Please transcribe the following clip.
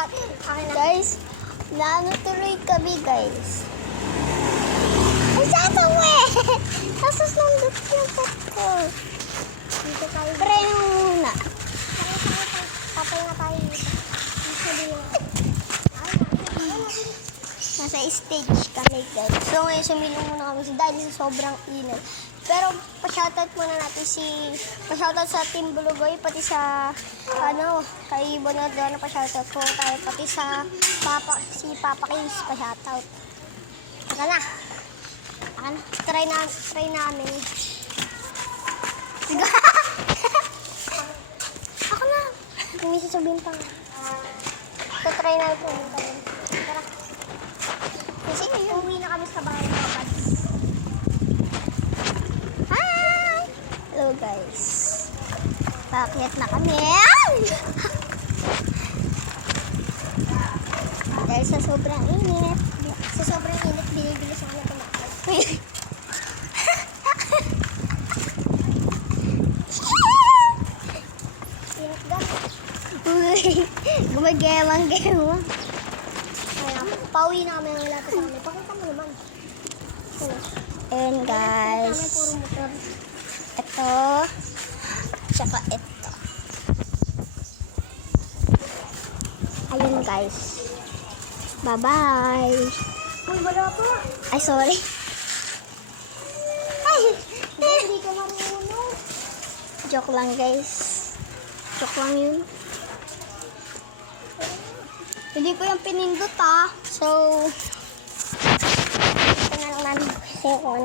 Guys, naano tuloy kami, guys. Ay, sasa mo eh! Asus nandot yung pot ko. Dito tayo. Try mo muna. Tapay na tayo dito. Nasa stage kami, guys. So, ngayon sumilong muna kami dahil sa sobrang init. Pero, pa-shoutout muna natin pa-shoutout sa Team Bulugoy, pati sa, kay Bonodona, pa-shoutout po tayo, pati sa si Papa Kings, pa-shoutout. Saka na. Try namin. Ako na. Hindi sasabihin pa nga. Try natin. Tara. Kasi Uwi na kami sa bahay mga pads. hi! Hello, guys. Paakyat na kami. Dahil sa sobrang init. Binibilis ako na tumakbo. Init gan. Uy, gumagewang-gewang. Kaya, pauwi na kami ng lapit sa kami. Pakita mo naman. And Kami guys, puro motor. ito, tsaka ito. Ayun, guys. Bye-bye. Uy, wala pa. Ay, sorry. Ay, Hindi ka marunong. joke lang, guys. Joke lang yun. Hindi ko yung pinindot, So, ito na lang namin. Kasi kung ano